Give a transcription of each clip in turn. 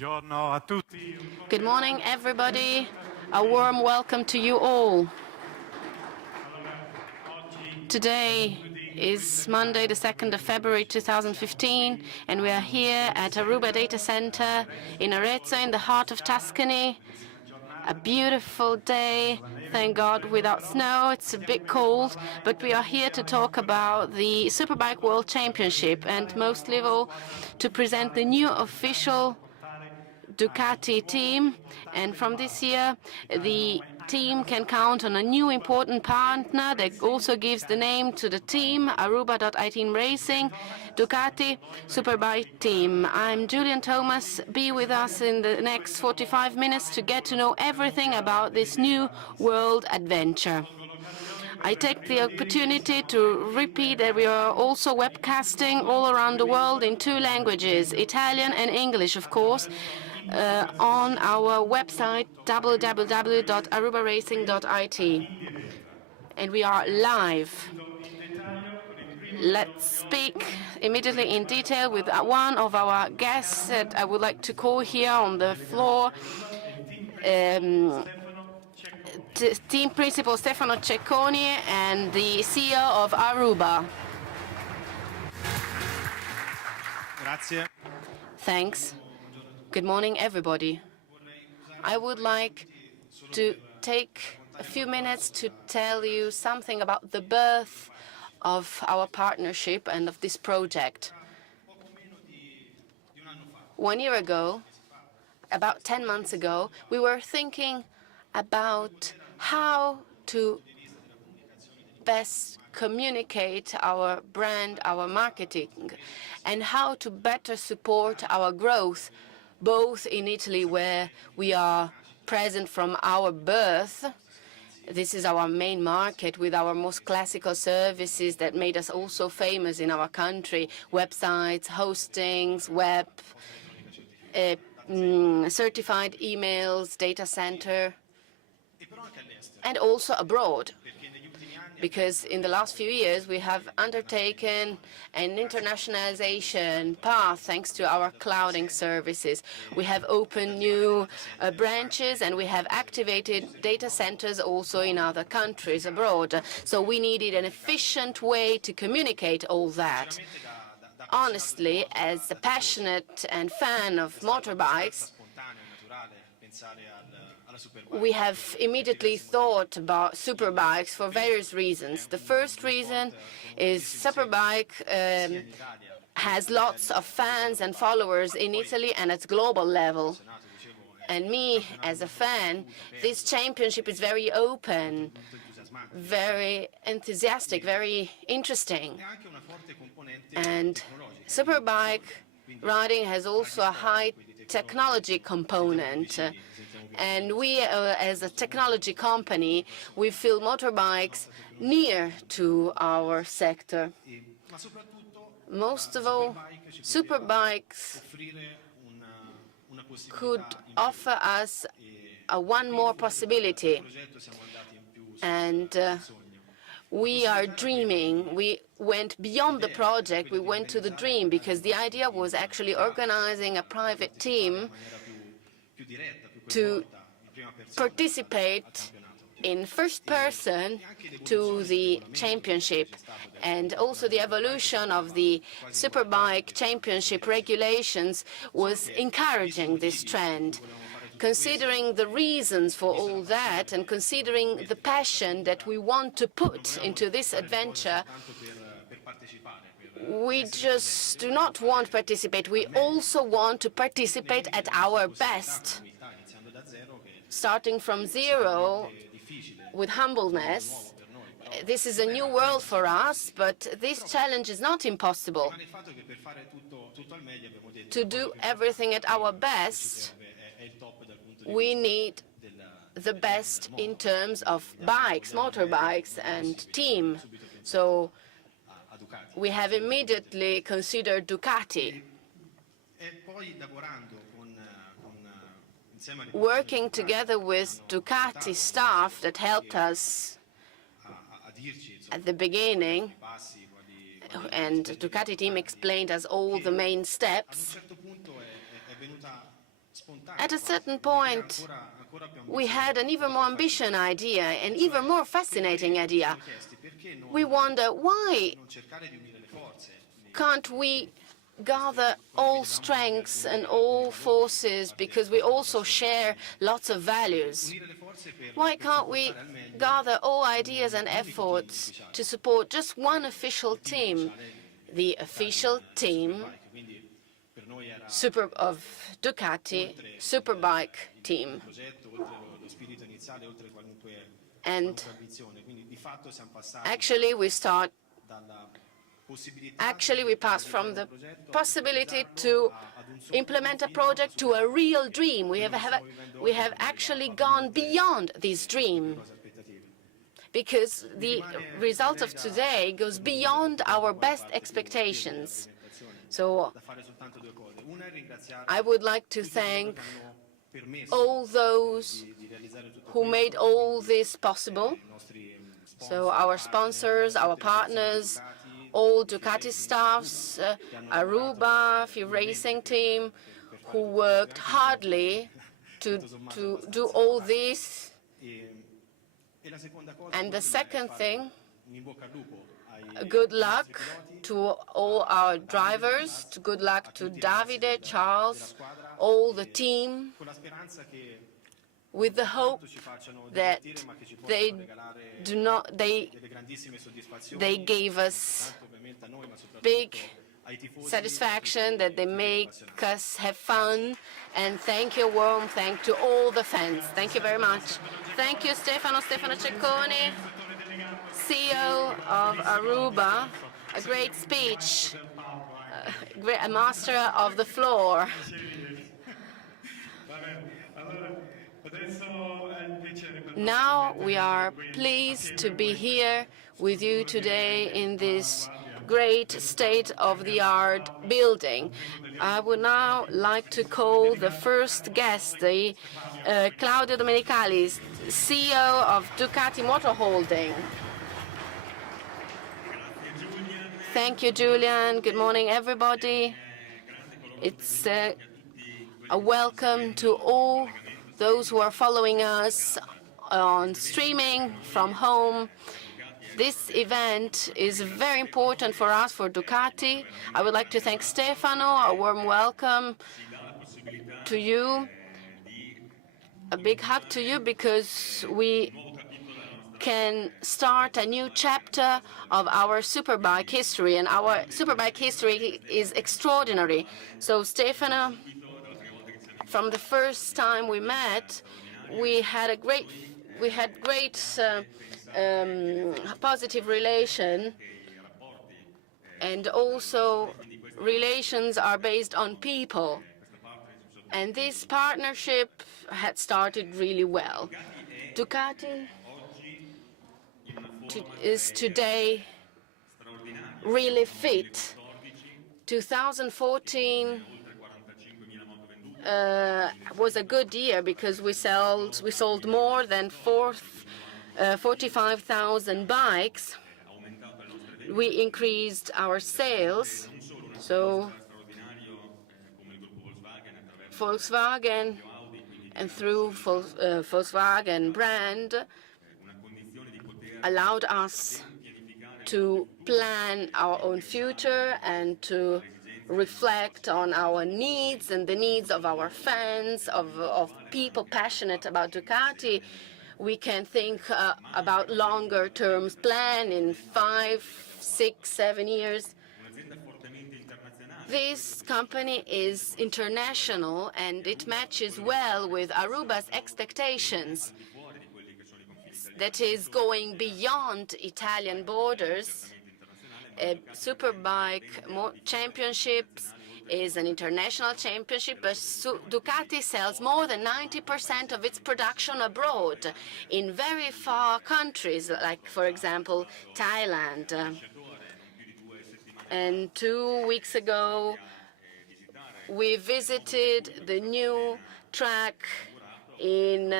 Buongiorno a tutti. Good morning, everybody. A warm welcome to you all. Today is Monday, the 2nd of February 2015, and we are here at Aruba Data Center in Arezzo, in the heart of Tuscany. A beautiful day, thank God, without snow. It's a bit cold, but we are here to talk about the Superbike World Championship, and mostly of all to present the new official Ducati team. And from this year, the team can count on a new important partner that also gives the name to the team, Aruba.it Racing, Ducati Superbike Team. I'm Julian Thomas. Be with us in the next 45 minutes to get to know everything about this new world adventure. I take the opportunity to repeat that we are also webcasting all around the world in 2 languages, Italian and English, of course, on our website www.arubaracing.it. And we are live. Let's speak immediately in detail with one of our guests that I would like to call here on the floor. Team Principal Stefano Cecconi and the CEO of Aruba. Grazie. Thanks. Good morning, everybody. I would like to take a few minutes to tell you something about the birth of our partnership and of this project. 1 year ago, about 10 months ago, we were thinking about how to best communicate our brand, our marketing, and how to better support our growth, both in Italy, where we are present from our birth. This is our main market with our most classical services that made us also famous in our country: websites, hostings, web, certified emails, data center, and also abroad. Because in the last few years, we have undertaken an internationalization path thanks to our clouding services. We have opened new branches, and we have activated data centers also in other countries abroad. So we needed an efficient way to communicate all that. Honestly, as a passionate and fan of motorbikes, we have immediately thought about superbikes for various reasons. The first reason is Superbike has lots of fans and followers in Italy and at global level. And me, as a fan, this championship is very open, very enthusiastic, very interesting. And Superbike riding has also a high technology component. And we, as a technology company, we feel motorbikes near to our sector. Most of all, superbikes could offer us one more possibility. And we are dreaming. We went beyond the project. We went to the dream, because the idea was actually organizing a private team to participate in first person to the championship. And also the evolution of the Superbike Championship regulations was encouraging this trend. Considering the reasons for all that, and considering the passion that we want to put into this adventure, we just do not want to participate. We also want to participate at our best, starting from zero with humbleness. This is a new world for us, but this challenge is not impossible. To do everything at our best, we need the best in terms of bikes, motorbikes, and team. So we have immediately considered Ducati. Working together with Ducati staff that helped us at the beginning, and Ducati team explained us all the main steps, at a certain point, we had an even more ambitious idea, an even more fascinating idea. We wonder, why can't we gather all strengths and all forces, because we also share lots of values? Why can't we gather all ideas and efforts to support just one official team, the official team of Ducati Superbike Team? And actually, we passed from the possibility to implement a project to a real dream. We have actually gone beyond this dream, because the result of today goes beyond our best expectations. So I would like to thank all those who made all this possible. So our sponsors, our partners, all Ducati staffs, Aruba.it Racing team, who worked hardly to do all this. And the second thing, good luck to all our drivers, good luck to Davide, Charles, all the team, with the hope that they gave us big satisfaction, that they make us have fun, and thank you, warm thank to all the fans. Thank you very much. Thank you, Stefano Cecconi, CEO of Aruba. A great speech, a master of the floor. Now we are pleased to be here with you today in this great state-of-the-art building. I would now like to call the first guest, Claudio Domenicali, CEO of Ducati Motor Holding. Thank you, Julian. Good morning, everybody. It's a welcome to all those who are following us on streaming from home. This event is very important for us, for Ducati. I would like to thank Stefano. A warm welcome to you. A big hug to you, because we can start a new chapter of our Superbike history, and our Superbike history is extraordinary. So, Stefano, from the first time we met, we had great positive relation, and also relations are based on people. And this partnership had started really well. Ducati is today really fit. 2014 was a good year, because we sold more than 45,000 bikes. We increased our sales. So Volkswagen, and through Volkswagen brand, allowed us to plan our own future and to reflect on our needs and the needs of our fans, of people passionate about Ducati. We can think about longer-term plan in 5, 6, 7 years. This company is international, and it matches well with Aruba's expectations. That is going beyond Italian borders. Superbike Championships is an international championship, but Ducati sells more than 90% of its production abroad in very far countries, like, for example, Thailand. And 2 weeks ago, we visited the new track in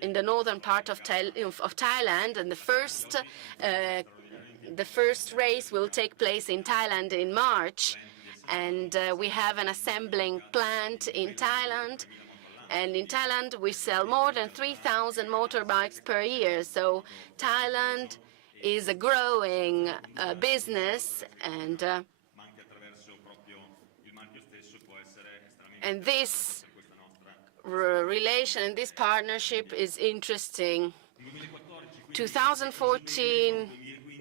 the northern part of Thailand, and the first race will take place in Thailand in March. And we have an assembling plant in Thailand, And in Thailand, we sell more than 3,000 motorbikes per year. So Thailand is a growing business, and this relation and this partnership is interesting. 2014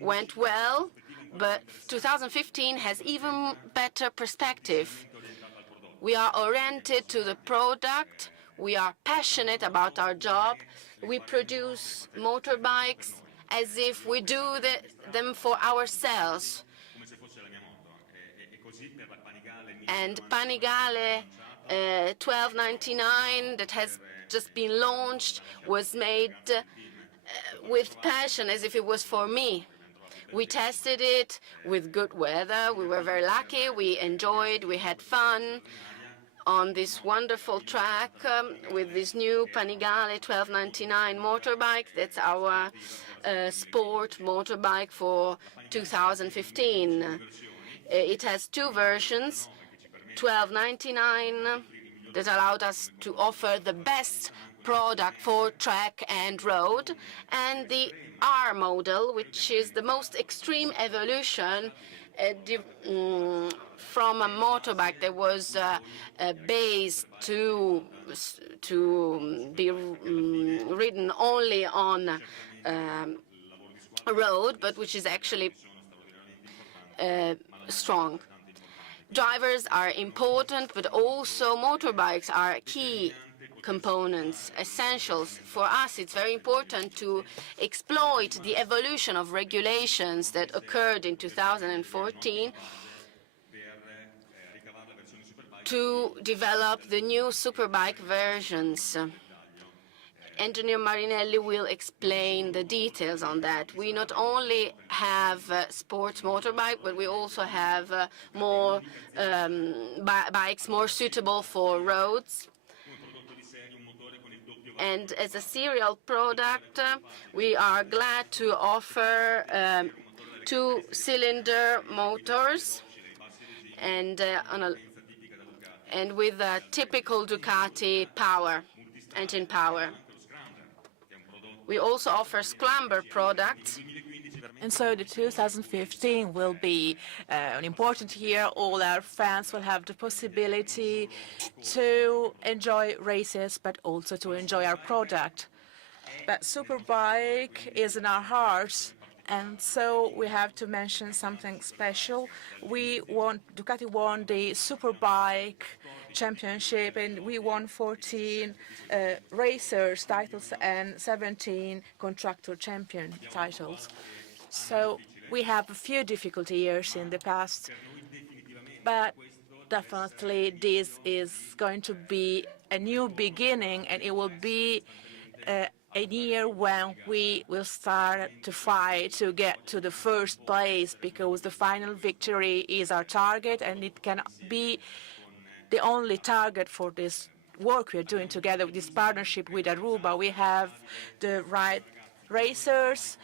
went well, but 2015 has even better perspective. We are oriented to the product. We are passionate about our job. We produce motorbikes as if we do them for ourselves. And Panigale 1299 that has just been launched was made with passion, as if it was for me. We tested it with good weather. We were very lucky. We enjoyed. We had fun on this wonderful track with this new Panigale 1299 motorbike. That's our sport motorbike for 2015. It has two versions, 1299 that allowed us to offer the best product for track and road, and the R model, which is the most extreme evolution from a motorbike that was based to be ridden only on a road, but which is actually strong. Drivers are important, but also motorbikes are key components, essentials. For us, it's very important to exploit the evolution of regulations that occurred in 2014 to develop the new Superbike versions. Engineer Marinelli will explain the details on that. We not only have sports motorbike, but we also have more bikes more suitable for roads. And as a serial product, we are glad to offer two-cylinder motors and with a typical Ducati power, engine power. We also offer Sclamber products. And so the 2015 will be an important year. All our fans will have the possibility to enjoy races, but also to enjoy our product. But Superbike is in our hearts, and so we have to mention something special. Ducati won the Superbike Championship, and we won 14 racers titles and 17 constructor champion titles. So we have a few difficult years in the past, but definitely this is going to be a new beginning, and it will be a year when we will start to fight to get to the first place, because the final victory is our target, and it can be the only target for this work we are doing together with this partnership with Aruba. We have the right racers.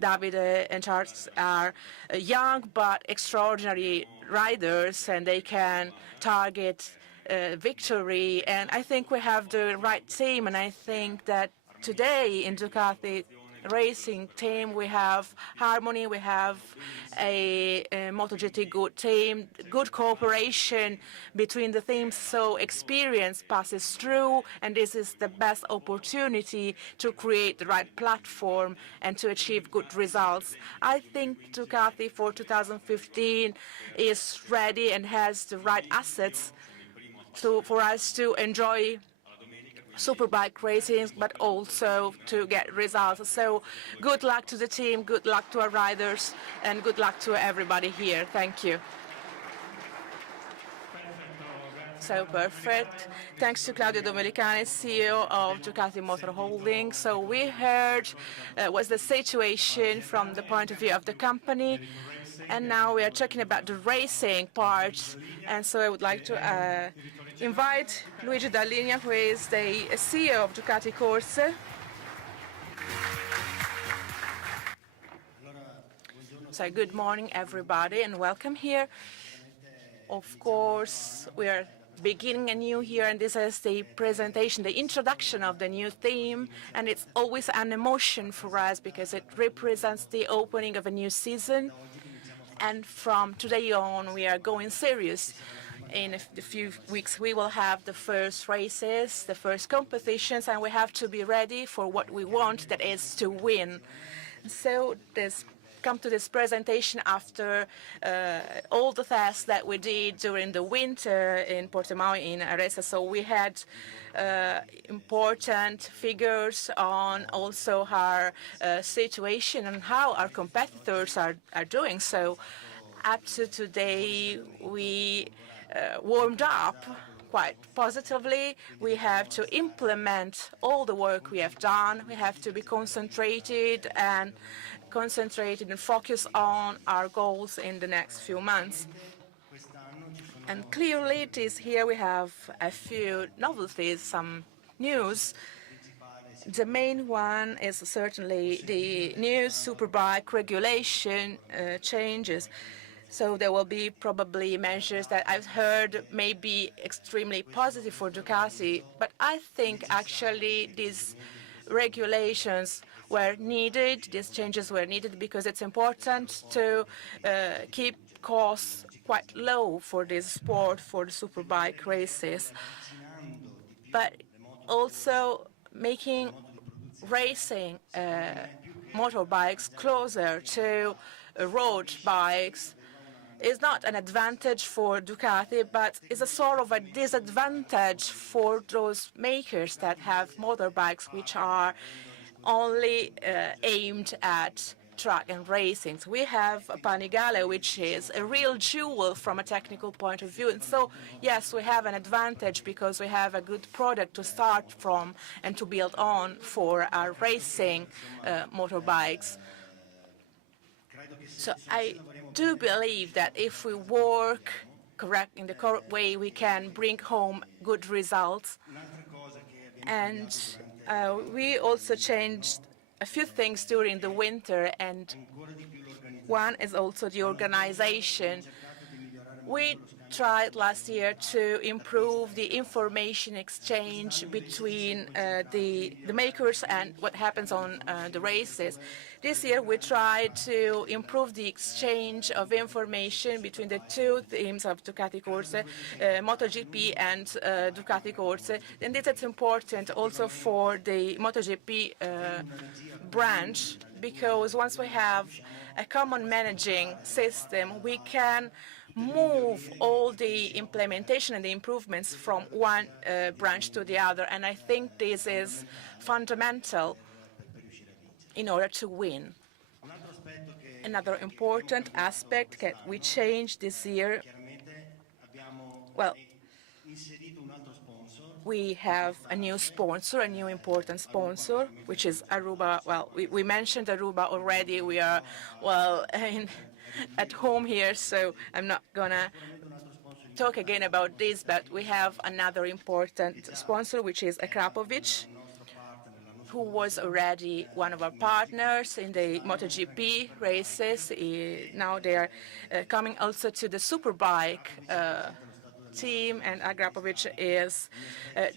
David and Charles are young but extraordinary riders, and they can target victory. And I think we have the right team, and I think that today in Ducati Racing team we have harmony, we have a MotoGP good team, good cooperation between the teams, so experience passes through, and this is the best opportunity to create the right platform and to achieve good results. I think Ducati for 2015 is ready and has the right assets for us to enjoy Superbike racing, but also to get results. So good luck to the team, good luck to our riders, and good luck to everybody here. Thank you. So perfect. Thanks to Claudio Domenicani, CEO of Ducati Motor Holding. So we heard what's the situation from the point of view of the company. And now we are talking about the racing part. And so I would like to invite Luigi Dalligna, who is the CEO of Ducati Corse. So good morning, everybody, and welcome here. Of course, we are beginning a new year, and this is the presentation, the introduction of the new theme, and it's always an emotion for us because it represents the opening of a new season. And from today on, we are going serious. In a few weeks, we will have the first races, the first competitions, and we have to be ready for what we want, that is to win. So come to this presentation after all the tests that we did during the winter in Portimao in Aresa. So we had important figures on also our situation and how our competitors are doing. So up to today, we warmed up quite positively. We have to implement all the work we have done. We have to be concentrated and focus on our goals in the next few months. And clearly, this here we have a few novelties, some news. The main one is certainly the new Superbike regulation changes. So there will be probably measures that I've heard may be extremely positive for Ducati, but I think actually these regulations were needed, these changes were needed because it's important to keep costs quite low for this sport, for the Superbike races, but also making racing motorbikes closer to road bikes is not an advantage for Ducati, but is a sort of a disadvantage for those makers that have motorbikes which are only aimed at track and racing. So we have a Panigale, which is a real jewel from a technical point of view. And so, yes, we have an advantage because we have a good product to start from and to build on for our racing motorbikes. So I do believe that if we work in the correct way, we can bring home good results. And we also changed a few things during the winter, and one is also the organization. We tried last year to improve the information exchange between the makers and what happens on the races. This year we tried to improve the exchange of information between the two teams of Ducati Corse, MotoGP and Ducati Corse. And this is important also for the MotoGP branch, because once we have a common managing system, we can move all the implementation and the improvements from one branch to the other. And I think this is fundamental in order to win. Another important aspect that we changed this year, well, we have a new sponsor, a new important sponsor, which is Aruba. Well, we mentioned Aruba already. We are, well, at home here, so I'm not going to talk again about this, but we have another important sponsor, which is Akrapovic, who was already one of our partners in the MotoGP races. Now they are coming also to the Superbike team, and Akrapovic is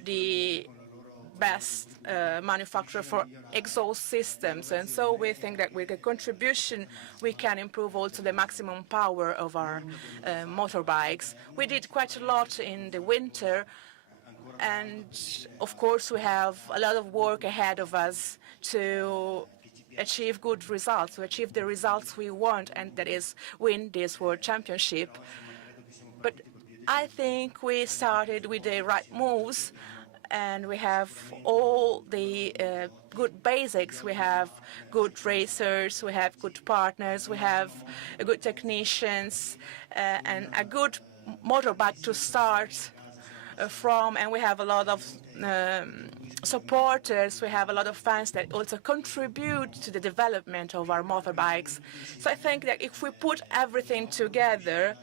the best manufacturer for exhaust systems. And so we think that with a contribution, we can improve also the maximum power of our motorbikes. We did quite a lot in the winter, and of course we have a lot of work ahead of us to achieve good results, to achieve the results we want, and that is win this World Championship. But I think we started with the right moves, and we have all the good basics. We have good racers, we have good partners, we have good technicians, and a good motorbike to start from, and we have a lot of supporters, we have a lot of fans that also contribute to the development of our motorbikes. So I think that if we put everything together,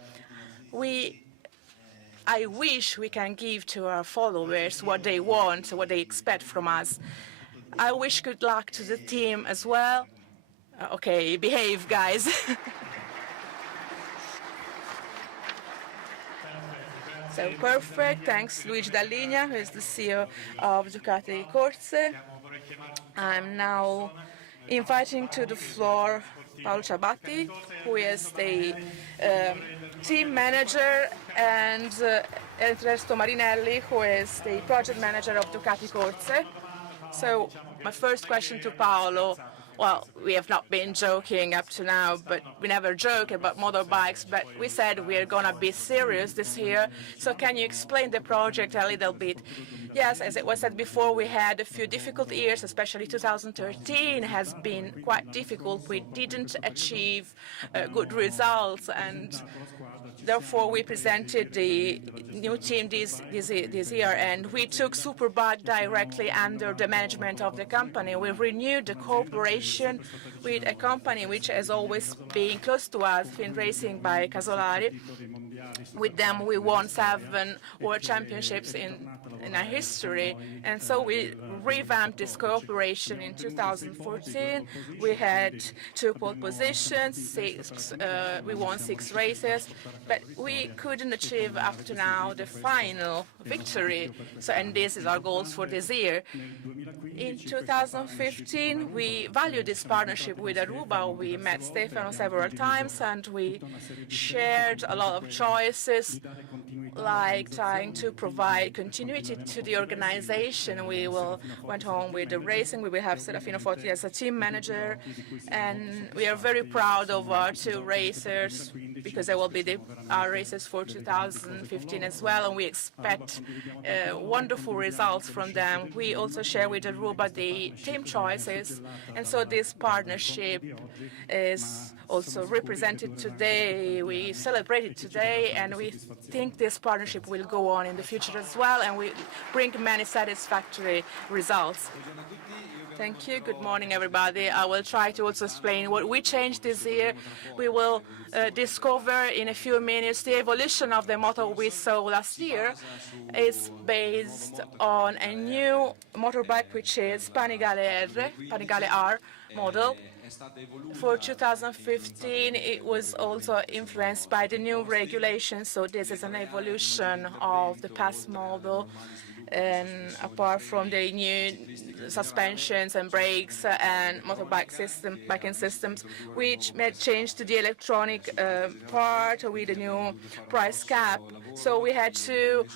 I wish we can give to our followers what they want, what they expect from us. I wish good luck to the team as well. Okay, behave, guys. So perfect. Thanks, Luigi Dalligna, who is the CEO of Ducati Corse. I'm now inviting to the floor Paolo Ciabatti, who is the team manager, and Ernesto Marinelli, who is the project manager of Ducati Corse. So my first question to Paolo, well, we have not been joking up to now, but we never joke about motorbikes, but we said we're going to be serious this year. So can you explain the project a little bit? Yes, as it was said before, we had a few difficult years, especially 2013 has been quite difficult. We didn't achieve good results, and therefore we presented the new team this year, and we took Superbike directly under the management of the company. We renewed the cooperation with a company which has always been close to us, Fin Racing by Casolari. With them, we won 7 World Championships in our history, and so we revamped this cooperation in 2014. We had 2 pole positions, we won 6 races, but we couldn't achieve up to now the final victory. So, and this is our goals for this year. In 2015, we valued this partnership with Aruba. We met Stefano several times, and we shared a lot of choices, like trying to provide continuity to the organization. We went on with the racing. We will have Serafino Forti as a team manager, and we are very proud of our 2 racers because they will be our racers for 2015 as well, and we expect wonderful results from them. We also share with Aruba the team choices, and so this partnership is also represented today. We celebrate it today, and we think this partnership will go on in the future as well, and we bring many satisfactory results. Thank you. Good morning, everybody. I will try to also explain what we changed this year. We will discover in a few minutes the evolution of the motor we saw last year. It's based on a new motorbike, which is Panigale R model. For 2015, it was also influenced by the new regulations, so this is an evolution of the past model. And apart from the new suspensions and brakes and motorbike backing systems, which made change to the electronic part with a new price cap. So we had to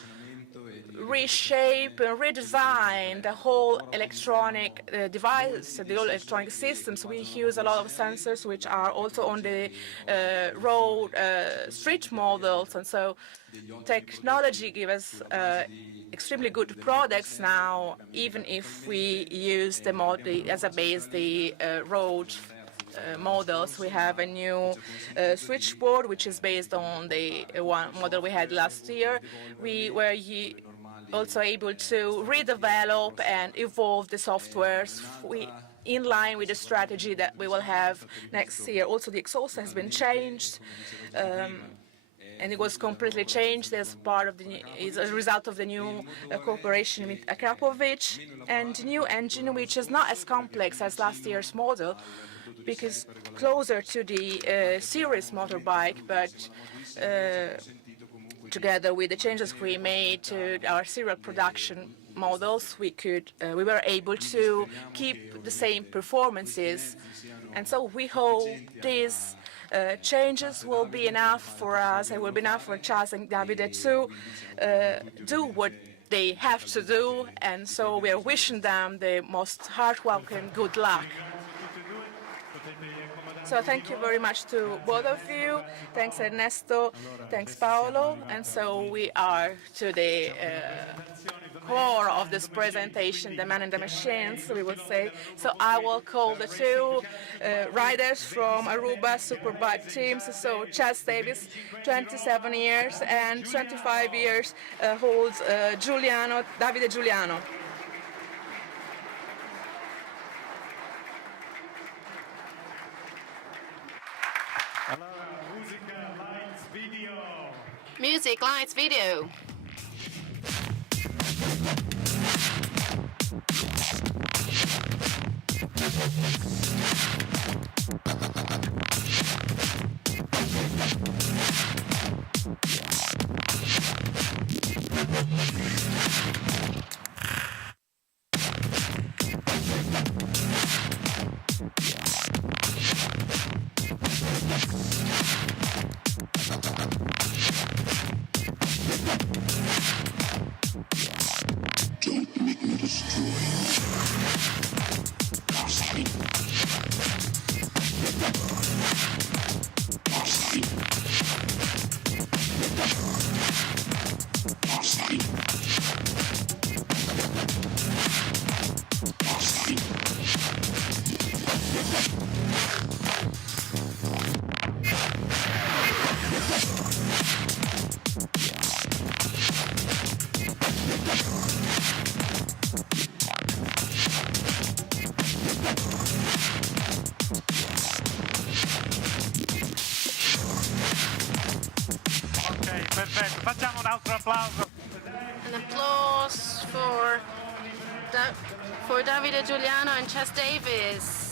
reshape and redesign the whole electronic device, the whole electronic systems. We use a lot of sensors which are also on the road street models, and so technology gives us extremely good products now, even if we use the model as a base, the road models. We have a new switchboard, which is based on the one model we had last year. We were also able to redevelop and evolve the softwares in line with the strategy that we will have next year. Also, the exhaust has been changed, and it was completely changed as part of as a result of the new cooperation with Akrapovic, and new engine, which is not as complex as last year's model, because closer to the series motorbike, but together with the changes we made to our serial production models, we were able to keep the same performances. And so we hope these changes will be enough for us, and will be enough for Charles and Davide to do what they have to do. And so we are wishing them the most heartfelt and good luck. So thank you very much to both of you. Thanks, Ernesto. Thanks, Paolo. And so we are to the core of this presentation, the man and the machines, we would say. So I will call the 2 riders from Aruba Superbike teams. So Chas Davis, 27 years, and 25 years holds Davide Giuliano. Music, lights, video. Ok, perfetto. Facciamo un altro applauso. An applause for Davide Giuliano and Chas Davis.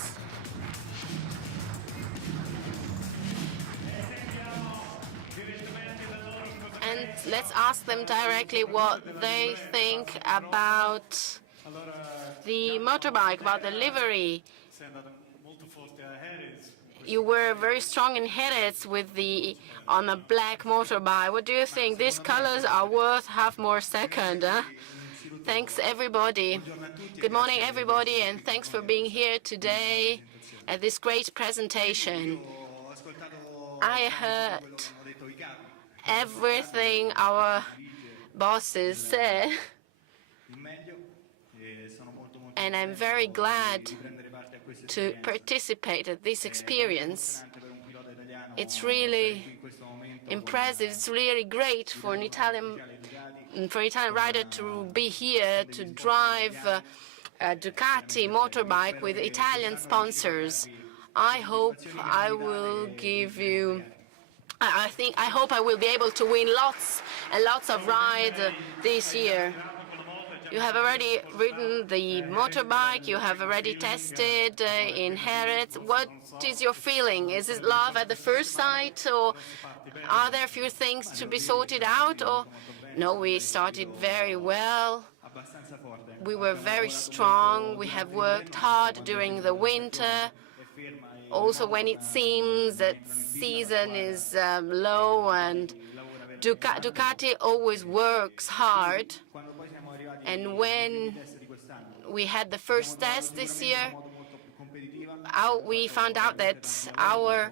And let's ask them directly what they think about the motorbike, about the livery. You were very strong in Jerez on a black motorbike. What do you think? These colors are worth half more second, huh? Thanks, everybody. Good morning, everybody, and thanks for being here today at this great presentation. I heard everything our bosses said, and I'm very glad to participate at this experience. It's really impressive. It's really great for an Italian rider to be here to drive a Ducati motorbike with Italian sponsors. I hope I will give you. I hope I will be able to win lots and lots of rides this year. You have already ridden the motorbike, you have already tested in Jerez. What is your feeling? Is it love at the first sight, or are there a few things to be sorted out? Or no, we started very well. We were very strong. We have worked hard during the winter. Also, when it seems that season is low, and Ducati always works hard. And when we had the first test this year, we found out that our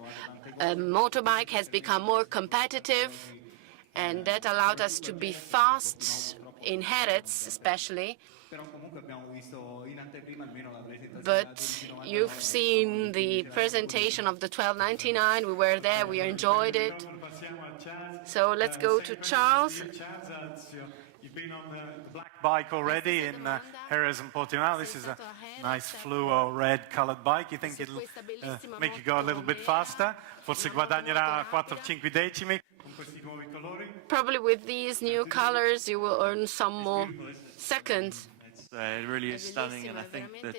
motorbike has become more competitive, and that allowed us to be fast in Jerez especially. But you've seen the presentation of the 1299. We were there, we enjoyed it. So let's go to Charles. You've been on the black bike already in Jerez and Portimao. This is a nice fluo red colored bike. You think it'll make you go a little bit faster? Forse guadagnerà 4-5 decimi con questi nuovi colori. Probably with these new colors you will earn some more seconds. It really is stunning, and I think that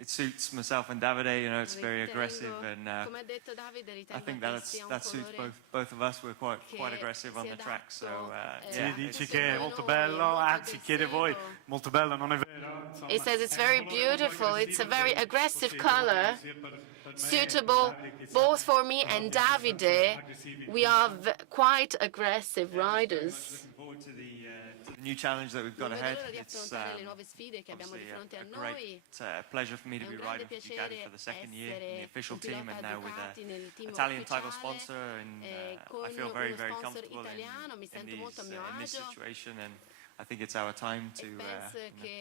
it suits myself and Davide. You know, it's very aggressive, and I think that suits both of us. We're quite aggressive on the track, so yeah. Dici che è molto bello, anzi chiede voi, molto bello, non è vero? He says it's very beautiful. It's a very aggressive color, suitable both for me and Davide. We are quite aggressive riders. Looking forward to the new challenge that we've got ahead. It's obviously a great pleasure for me to be riding for Ducati for the second year in the official team, and now with an Italian title sponsor, and I feel very, very comfortable in this situation, and I think it's our time to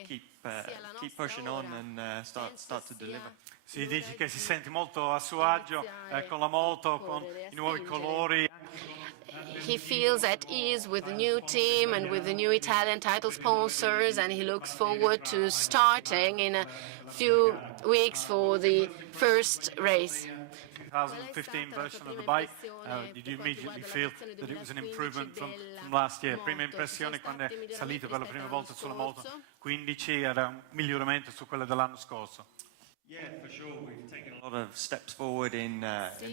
keep pushing on and start to deliver. Si dice che si sente molto a suo agio con la moto, con I nuovi colori. He feels at ease with the new team and with the new Italian title sponsors, and he looks forward to starting in a few weeks for the first race. 2015 version of the bike, did you immediately feel that it was an improvement from last year? Prima impressione quando è salito per la prima volta sulla moto 15 era un miglioramento su quella dell'anno scorso. Yeah, for sure. We've taken a lot of steps forward in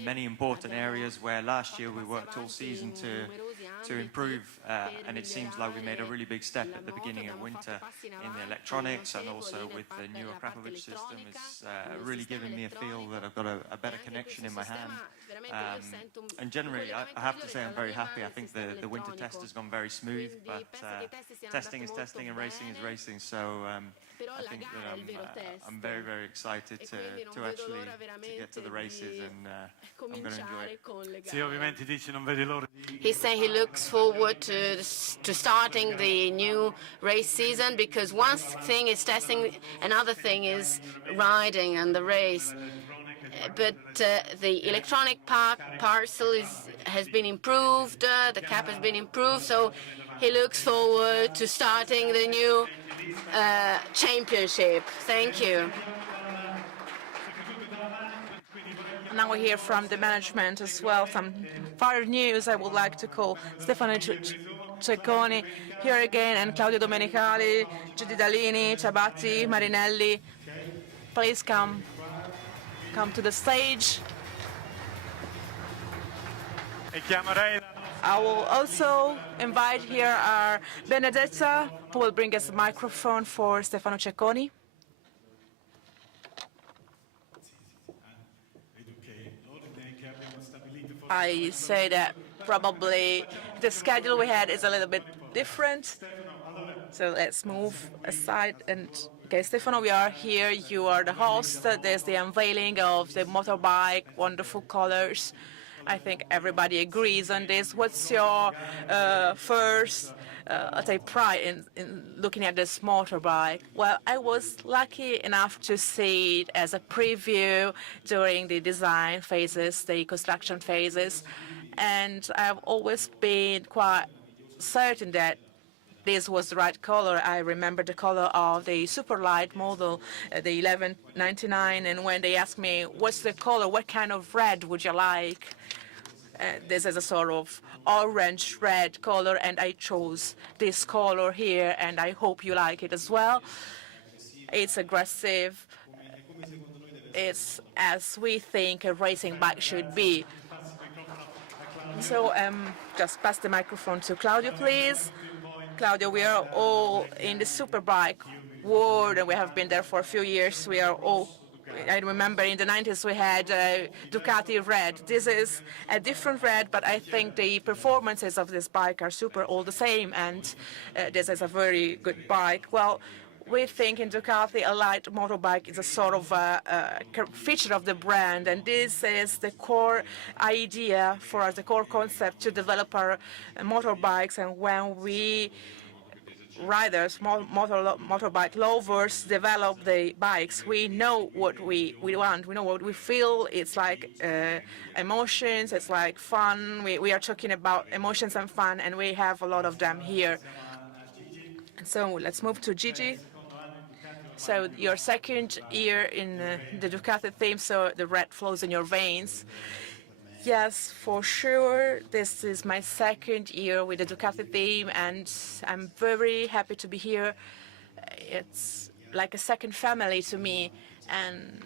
many important areas where last year we worked all season to improve, and it seems like we made a really big step at the beginning of winter in the electronics, and also with the new Akrapovic system. It's really given me a feel that I've got a better connection in my hand. And generally, I have to say I'm very happy. I think the winter test has gone very smooth, but testing is testing and racing is racing. So I think that I'm very, very excited to actually get to the races, and I'm going to enjoy it. Sì, ovviamente dice non vede l'ora. He said he looks forward to starting the new race season, because one thing is testing, another thing is riding and the race. But the electronic parcel has been improved, the cap has been improved, so he looks forward to starting the new championship. Thank you. now we hear from the management as well some further news. I would like to call Stefano Cecconi here again, and Claudio Domenicali, Giudi Dalini, Ciabatti, Marinelli. Please come to the stage. I will also invite here our Benedetta, who will bring us a microphone for Stefano Cecconi. I say that probably the schedule we had is a little bit different, so let's move aside. And okay, Stefano, we are here. You are the host. There's the unveiling of the motorbike, wonderful colors. I think everybody agrees on this. What's your first, let's say, pride in looking at this motorbike? Well, I was lucky enough to see it as a preview during the design phases, the construction phases, and I've always been quite certain that this was the right color. I remember the color of the Superlight model, the 1199, and when they asked me, what's the color, what kind of red would you like? This is a sort of orange-red color, and I chose this color here, and I hope you like it as well. It's aggressive. It's as we think a racing bike should be. So just pass the microphone to Claudio, please. Claudio, we are all in the Superbike world, and we have been there for a few years. We are all, I remember in the 90s we had Ducati Red. This is a different red, but I think the performances of this bike are super all the same, and this is a very good bike. Well, we think in Ducati a light motorbike is a sort of a feature of the brand, and this is the core idea for us, the core concept to develop our motorbikes. And when we riders, motorbike lovers develop the bikes, we know what we want, we know what we feel. It's like emotions, it's like fun. We are talking about emotions and fun, and we have a lot of them here. So let's move to Gigi. So your second year in the Ducati team, so the red flows in your veins. Yes, for sure. This is my second year with the Ducati team, and I'm very happy to be here. It's like a second family to me, and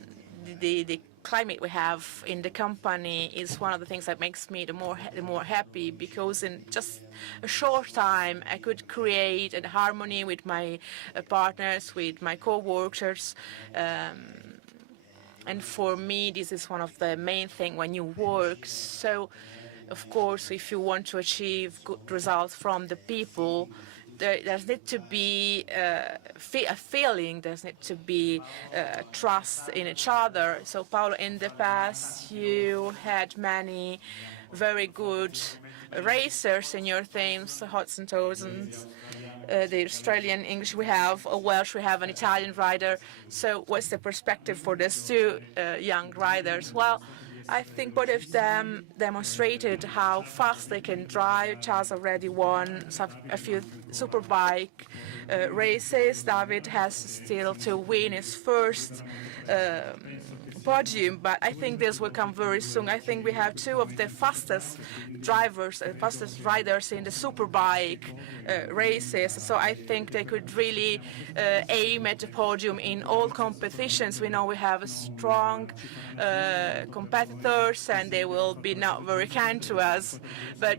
the climate we have in the company is one of the things that makes me the more happy, because in just a short time I could create a harmony with my partners, with my co-workers. And for me, this is one of the main things when you work. So, of course, if you want to achieve good results from the people, there's need to be a feeling, there's need to be trust in each other. So, Paolo, in the past, you had many very good racers in your teams, Hudson Townsend, the Australian English, we have a Welsh, we have an Italian rider. So what's the perspective for these two young riders? Well, I think both of them demonstrated how fast they can drive. Charles already won a few Superbike races. David has still to win his first podium, but I think this will come very soon. I think we have two of the fastest drivers, fastest riders in the Superbike races. So I think they could really aim at the podium in all competitions. We know we have strong competitors, and they will be not very kind to us. But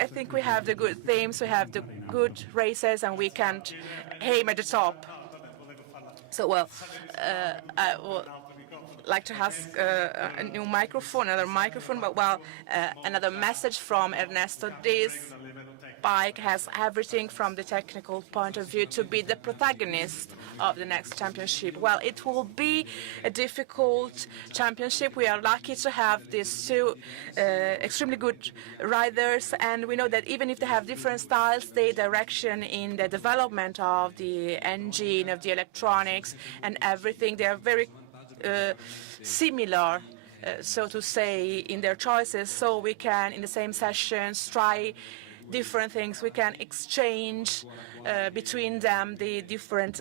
I think we have the good themes, we have the good races, and we can aim at the top. So, well, I will like to ask a new microphone, another microphone, but well, another message from Ernesto. This bike has everything from the technical point of view to be the protagonist of the next championship. Well, it will be a difficult championship. We are lucky to have these two extremely good riders, and we know that even if they have different styles, the direction in the development of the engine, of the electronics, and everything, they are very similar, so to say, in their choices. So we can, in the same sessions, try different things. We can exchange between them the different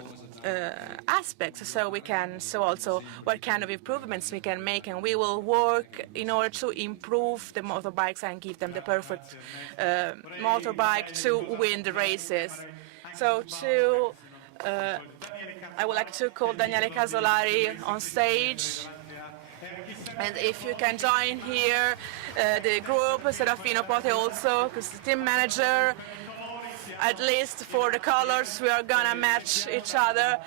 aspects, so we can also what kind of improvements we can make, and we will work in order to improve the motorbikes and give them the perfect motorbike to win the races. So I would like to call Daniele Casolari on stage. And if you can join here, the group, Serafino Pote also, who's the team manager. At least for the colors, we are gonna match each other.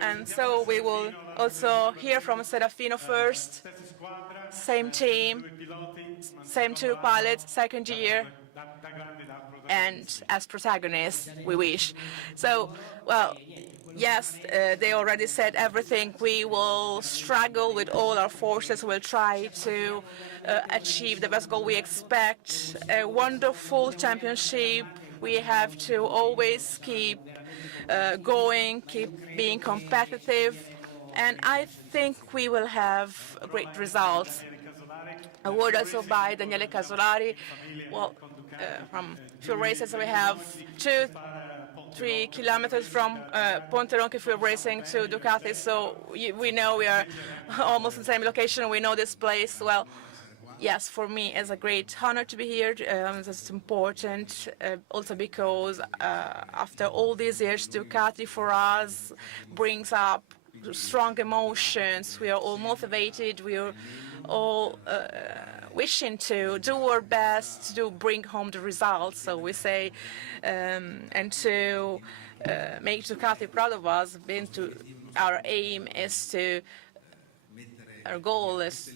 And so we will also hear from Serafino first. Same team, same two pilots, second year. And as protagonists, we wish. So, well, yes, they already said everything. We will struggle with all our forces. We'll try to achieve the best goal. We expect a wonderful championship. We have to always keep going, keep being competitive. And I think we will have great results. A word also by Daniele Casolari. Well, from few races we have 2-3 kilometers from Ponte Ronchi Field Racing to Ducati, so we know we are almost in the same location. We know this place well. Yes, for me it's a great honor to be here. It's important also because after all these years, Ducati for us brings up strong emotions. We are all motivated. We are all wishing to do our best to bring home the results. So we say, and to make Ducati proud of us. Our aim is to, our goal is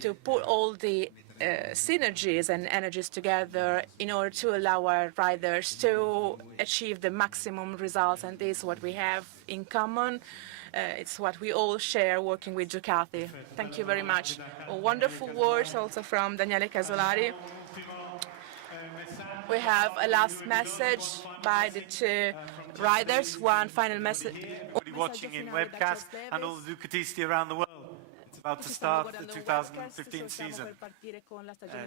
to put all the synergies and energies together in order to allow our riders to achieve the maximum results. And this is what we have in common. It's what we all share working with Ducati. Thank you very much. Wonderful words also from Daniele Casolari. We have a last message by the two riders. One final message. Watching in webcast and all the Ducatisti around the world. It's about to start the 2015 season.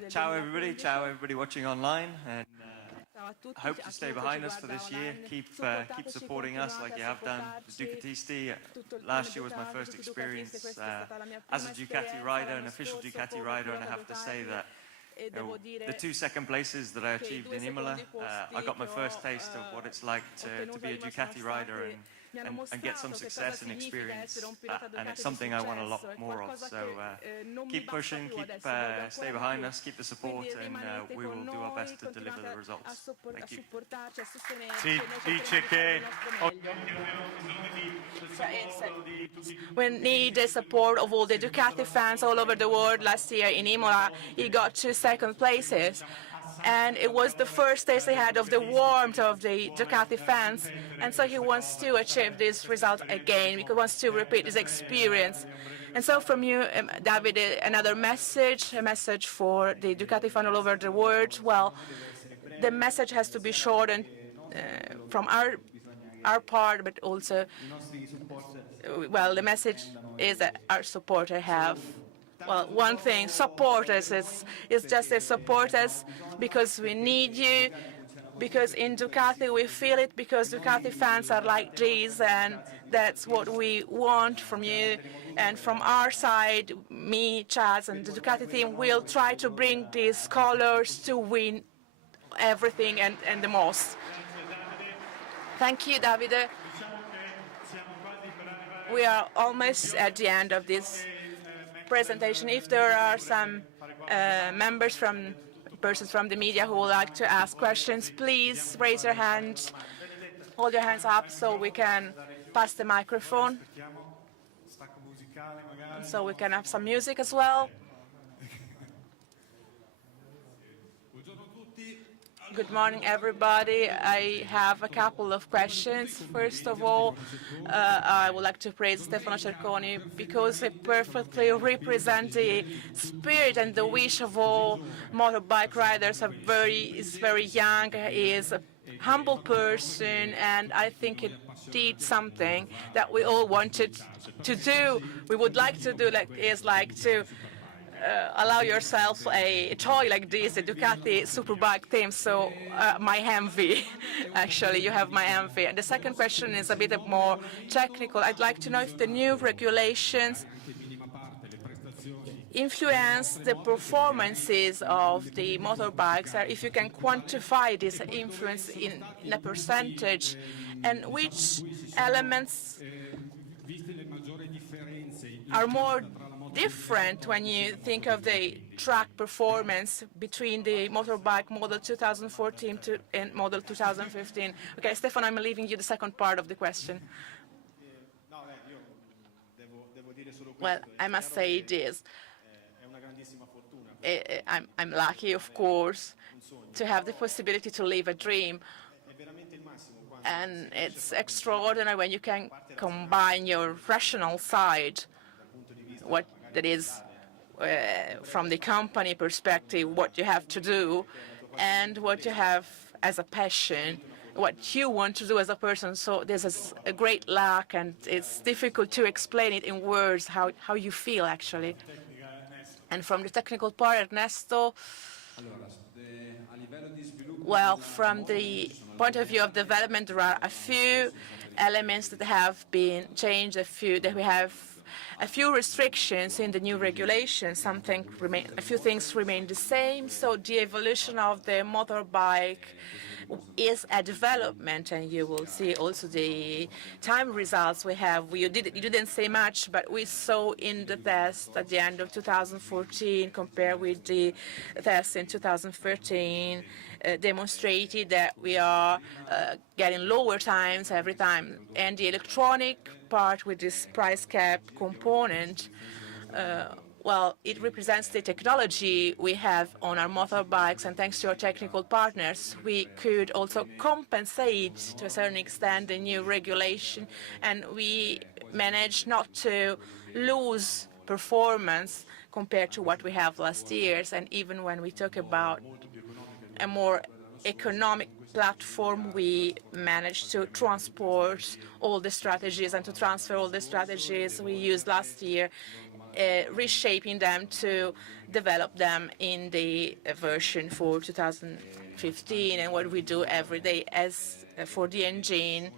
Ciao everybody watching online, and hope to stay behind us for this year. Keep supporting us like you have done. The Ducatisti, last year was my first experience as a Ducati rider, an official Ducati rider, and I have to say that the 2 second places that I achieved in Imola, I got my first taste of what it's like to be a Ducati rider and get some success and experience, and it's something I want a lot more of. So keep pushing, stay behind us, keep the support, and we will do our best to deliver the results. Thank you. We need the support of all the Ducati fans all over the world. Last year in Imola, he got 2 second places. And it was the first taste he had of the warmth of the Ducati fans. And so he wants to achieve this result again, because he wants to repeat this experience. And so from you, David, another message, a message for the Ducati fan all over the world. Well, the message has to be short and from our part, but also, well, the message is that our supporters have, well, one thing, support us. It's just a support us because we need you, because in Ducati we feel it, because Ducati fans are like this, and that's what we want from you. And from our side, me, Chaz, and the Ducati team will try to bring these colors to win everything and the most. Thank you, Davide. We are almost at the end of this presentation. If there are some persons from the media who would like to ask questions, please raise your hand, hold your hands up so we can pass the microphone, so we can have some music as well. Good morning, everybody. I have a couple of questions. First of all, I would like to praise Stefano Cerconi because he perfectly represents the spirit and the wish of all motorbike riders. He's very young. He is a humble person, and I think he did something that we all wanted to do. We would like to do, like to allow yourself a toy like this, a Ducati Superbike Team. So my envy, actually, you have my envy. And the second question is a bit more technical. I'd like to know if the new regulations influence the performances of the motorbikes, or if you can quantify this influence in a percentage, and which elements are more different when you think of the track performance between the motorbike model 2014 and model 2015. Okay, Stefano, I'm leaving you the second part of the question. Well, I must say this. I'm lucky, of course, to have the possibility to live a dream. And it's extraordinary when you can combine your rational side, what that is from the company perspective, what you have to do, and what you have as a passion, what you want to do as a person. So this is a great luck, and it's difficult to explain it in words, how you feel, actually. And from the technical part, Ernesto, well, from the point of view of development, there are a few elements that have been changed, a few restrictions in the new regulations. A few things remain the same. So the evolution of the motorbike is a development, and you will see also the time results we have. You didn't say much, but we saw in the test at the end of 2014, compared with the test in 2013, demonstrated that we are getting lower times every time. And the electronic part with this price cap component, well, it represents the technology we have on our motorbikes, and thanks to our technical partners, we could also compensate to a certain extent the new regulation, and we managed not to lose performance compared to what we have last year's. And even when we talk about a more economic platform, we managed to transport all the strategies and to transfer all the strategies we used last year, reshaping them to develop them in the version for 2015. And what we do every day, as for the engine,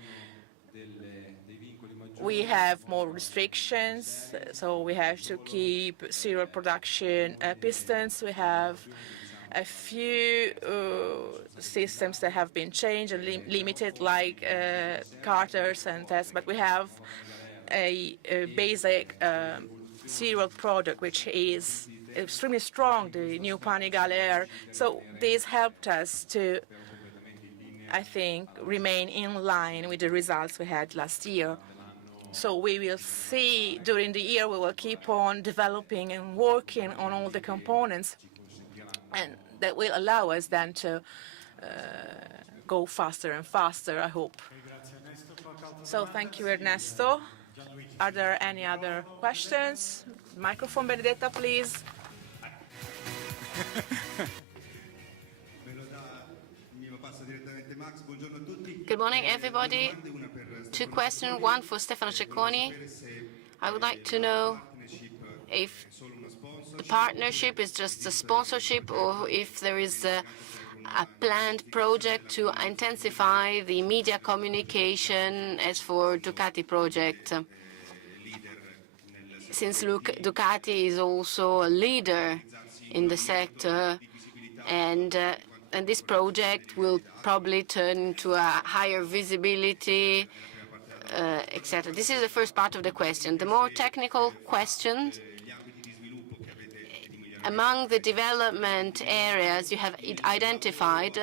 we have more restrictions, so we have to keep serial production pistons. We have a few systems that have been changed and limited, like carters and tests, but we have a basic serial product, which is extremely strong, the new Panigale Air. So this helped us to, I think, remain in line with the results we had last year. So we will see during the year, we will keep on developing and working on all the components, and that will allow us then to go faster and faster, I hope. So thank you, Ernesto. Are there any other questions? Microphone, Benedetta, please. Good morning, everybody. Two questions, one for Stefano Cecconi. I would like to know if the partnership is just a sponsorship, or if there is a planned project to intensify the media communication as for Ducati project. Since Ducati is also a leader in the sector, and this project will probably turn into a higher visibility, etc. This is the first part of the question. The more technical questions, among the development areas you have identified,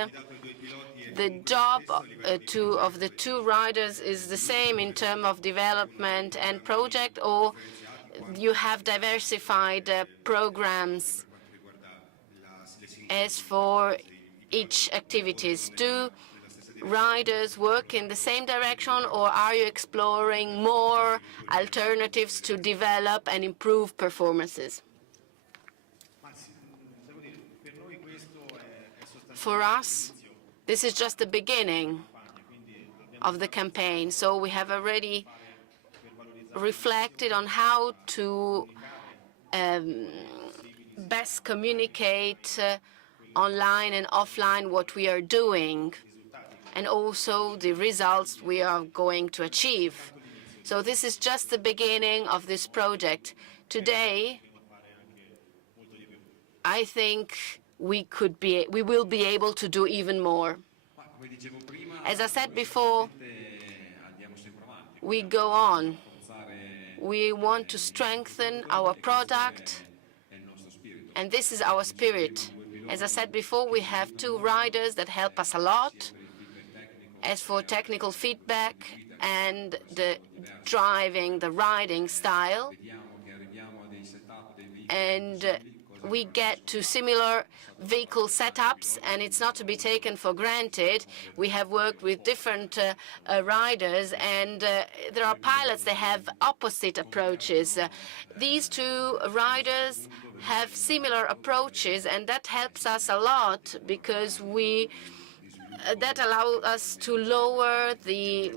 the job of the two riders is the same in terms of development and project, or you have diversified programs as for each activities? Do riders work in the same direction, or are you exploring more alternatives to develop and improve performances? For us, this is just the beginning of the campaign, so we have already reflected on how to best communicate online and offline what we are doing, and also the results we are going to achieve. So this is just the beginning of this project. Today, I think we will be able to do even more. As I said before, we go on. We want to strengthen our product, and this is our spirit. As I said before, we have 2 riders that help us a lot. As for technical feedback and the riding style, and we get to similar vehicle setups, and it's not to be taken for granted. We have worked with different riders, and there are pilots that have opposite approaches. These 2 riders have similar approaches, and that helps us a lot because that allows us to lower the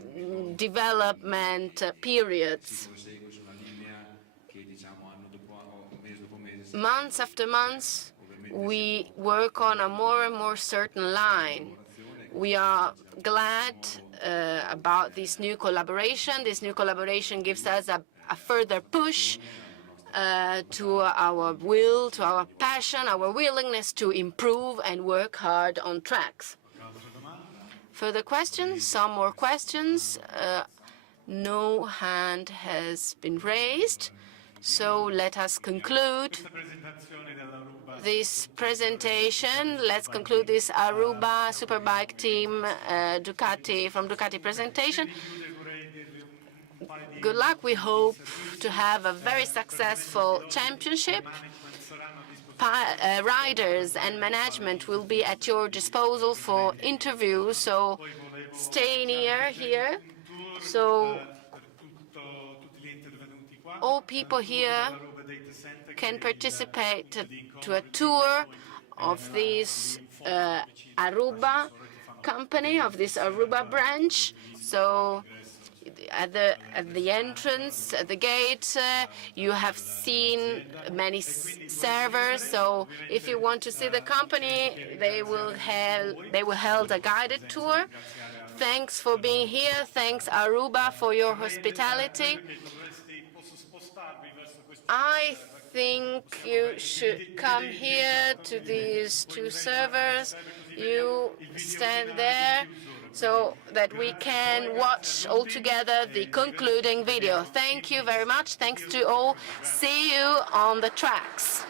development periods. Months after months, we work on a more and more certain line. We are glad about this new collaboration. This new collaboration gives us a further push to our will, to our passion, our willingness to improve and work hard on tracks. Further questions? Some more questions? No hand has been raised. So let us conclude this presentation. Let's conclude this Aruba Superbike Team Ducati presentation. Good luck. We hope to have a very successful championship. Riders and management will be at your disposal for interviews, so stay near here. So all people here can participate to a tour of this Aruba company, of this Aruba branch. So at the entrance, at the gate, you have seen many servers. So if you want to see the company, they will hold a guided tour. Thanks for being here. Thanks, Aruba, for your hospitality. I think you should come here to these 2 servers. You stand there so that we can watch all together the concluding video. Thank you very much. Thanks to all. See you on the tracks.